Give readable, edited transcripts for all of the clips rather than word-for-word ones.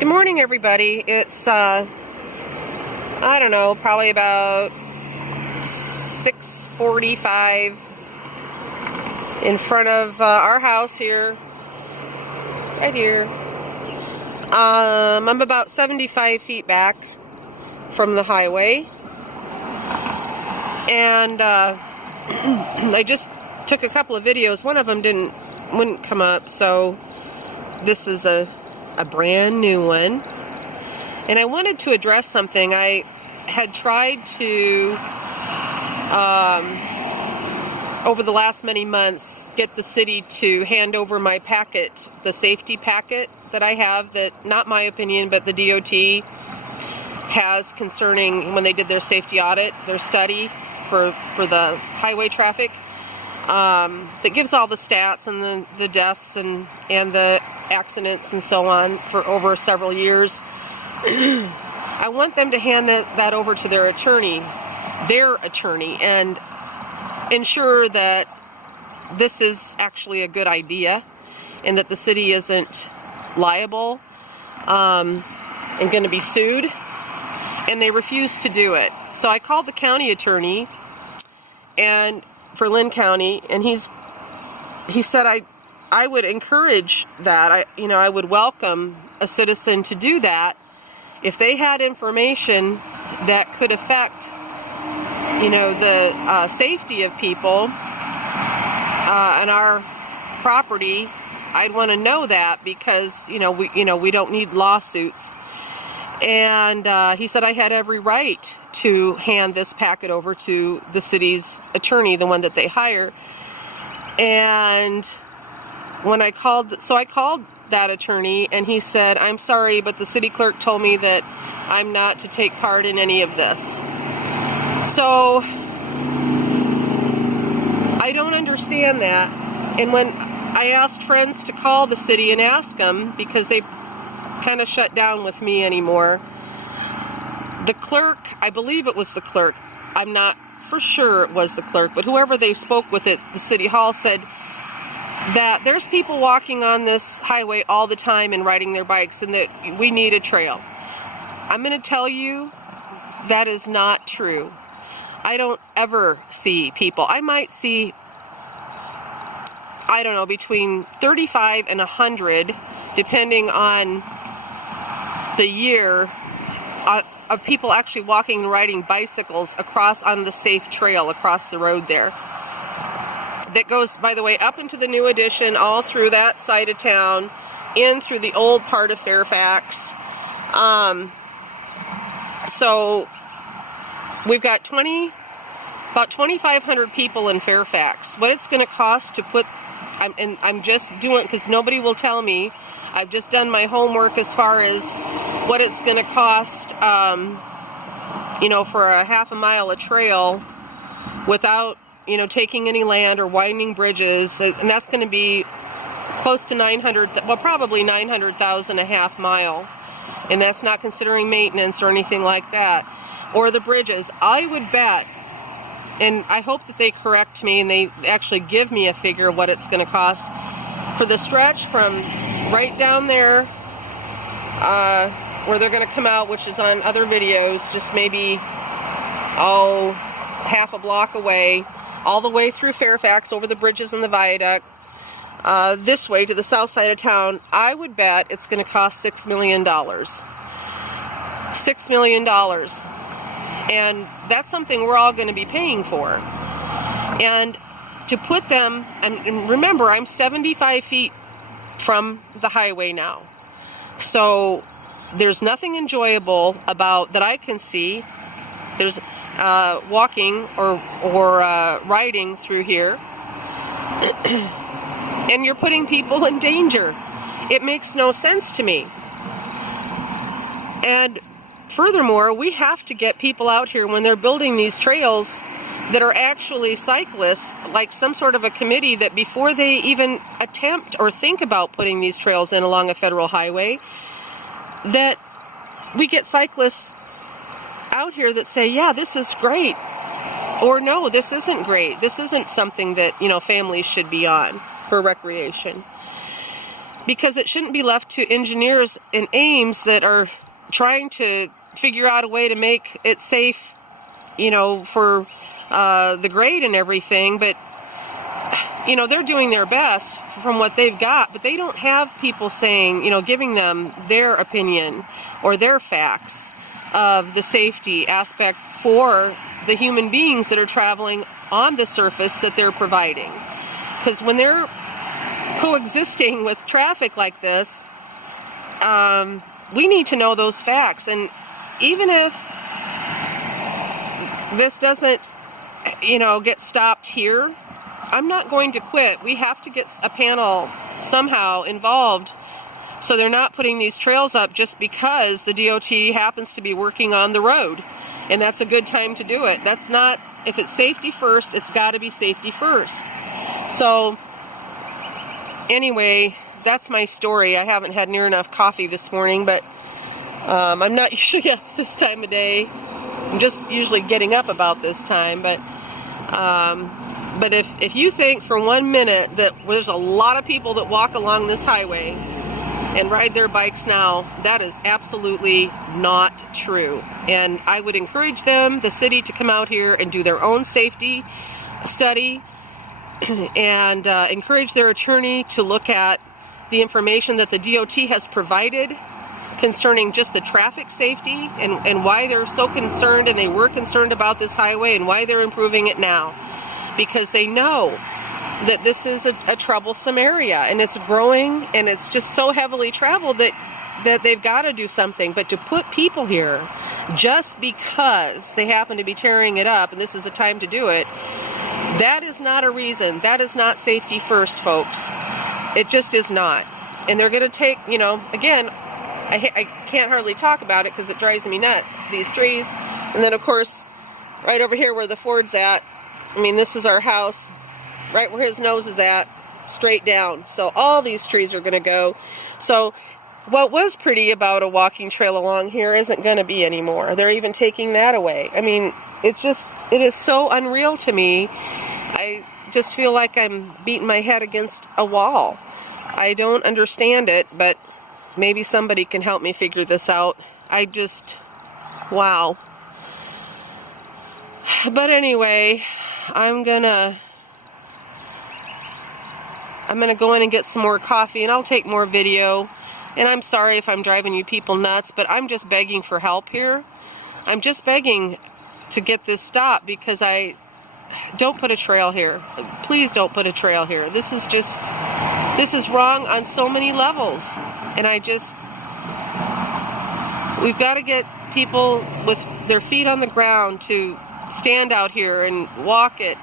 Good morning, everybody. It's, I don't know, probably about 6:45 in front of our house here, right here. I'm about 75 feet back from the highway, and I just took a couple of videos. One of them wouldn't come up, so this is a brand new one. And I wanted to address something. I had tried to, over the last many months, get the city to hand over my packet, the safety packet that I have, that, not my opinion, but the DOT has concerning when they did their safety audit, their study for the highway traffic. That gives all the stats and the deaths and the accidents and so on for over several years. I want them to hand that over to their attorney, and ensure that this is actually a good idea and that the city isn't liable and going to be sued. And they refused to do it. So I called the county attorney for Linn County, and he said I would encourage that. I would welcome a citizen to do that if they had information that could affect, the safety of people on our property. I'd want to know that because we don't need lawsuits. And he said I had every right to hand this packet over to the city's attorney, the one that they hire. And when I called that attorney, and he said, "I'm sorry, but the city clerk told me that I'm not to take part in any of this." So I don't understand that. And when I asked friends to call the city and ask them, because they kind of shut down with me anymore, the clerk, I believe it was the clerk, I'm not for sure it was the clerk, but whoever they spoke with at the city hall said that there's people walking on this highway all the time and riding their bikes, and that we need a trail. I'm going to tell you that is not true. I don't ever see people. I might see, I don't know, between 35 and 100, depending on the year, of people actually walking and riding bicycles across on the safe trail across the road there. That goes, by the way, up into the new addition, all through that side of town, in through the old part of Fairfax. So we've got about 2,500 people in Fairfax. What it's going to cost to put, I'm just doing it because nobody will tell me. I've just done my homework as far as what it's going to cost, for a half a mile of trail without, taking any land or widening bridges. And that's going to be close to probably 900,000 a half mile. And that's not considering maintenance or anything like that. Or the bridges. I would bet, and I hope that they correct me and they actually give me a figure of what it's going to cost for the stretch from right down there, where they're going to come out, which is on other videos, just maybe, half a block away, all the way through Fairfax, over the bridges and the viaduct, this way to the south side of town. I would bet it's going to cost $6 million. $6 million. And that's something we're all going to be paying for. And to put them, and remember, I'm 75 feet from the highway now. So there's nothing enjoyable about that I can see. There's walking or riding through here. And you're putting people in danger. It makes no sense to me. And furthermore, we have to get people out here when they're building these trails that are actually cyclists, like some sort of a committee, that before they even attempt or think about putting these trails in along a federal highway, that we get cyclists out here that say, yeah, this is great, or no, this isn't great. This isn't something that, families should be on for recreation. because it shouldn't be left to engineers in Ames that are trying to figure out a way to make it safe, you know, for the grade and everything. But, you know, they're doing their best from what they've got, but they don't have people saying, you know, giving them their opinion or their facts of the safety aspect for the human beings that are traveling on the surface that they're providing. Because when they're coexisting with traffic like this, we need to know those facts. And even if this doesn't, you know, get stopped here, I'm not going to quit. We have to get a panel somehow involved so they're not putting these trails up just because the DOT happens to be working on the road. And that's a good time to do it. That's not, if it's safety first, it's got to be safety first. So anyway, that's my story. I haven't had near enough coffee this morning, but I'm not usually up this time of day. I'm just usually getting up about this time. But if you think for 1 minute that there's a lot of people that walk along this highway and ride their bikes now, that is absolutely not true. And I would encourage them, the city, to come out here and do their own safety study and encourage their attorney to look at the information that the DOT has provided concerning just the traffic safety and why they're so concerned, and they were concerned about this highway and why they're improving it now. Because they know that this is a troublesome area, and it's growing, and it's just so heavily traveled that they've got to do something. But to put people here just because they happen to be tearing it up and this is the time to do it, that is not a reason. That is not safety first, folks. It just is not. And they're going to take, you know, again, I can't hardly talk about it because it drives me nuts, these trees. And then, of course, right over here where the Ford's at, I mean, this is our house, right where his nose is at, straight down. So all these trees are going to go. So what was pretty about a walking trail along here isn't going to be anymore. They're even taking that away. I mean, it is so unreal to me. I just feel like I'm beating my head against a wall. I don't understand it, but maybe somebody can help me figure this out. Wow. But anyway, I'm gonna go in and get some more coffee, and I'll take more video. And I'm sorry if I'm driving you people nuts, but I'm just begging for help here. I'm just begging to get this stopped, because don't put a trail here. Please don't put a trail here. This is wrong on so many levels. And we've got to get people with their feet on the ground to stand out here and walk it.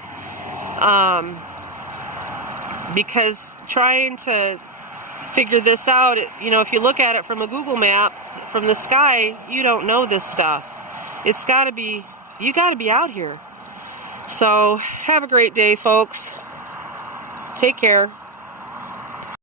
Because trying to figure this out, you know, if you look at it from a Google map, from the sky, you don't know this stuff. It's got to be, you got to be out here. So have a great day, folks. Take care.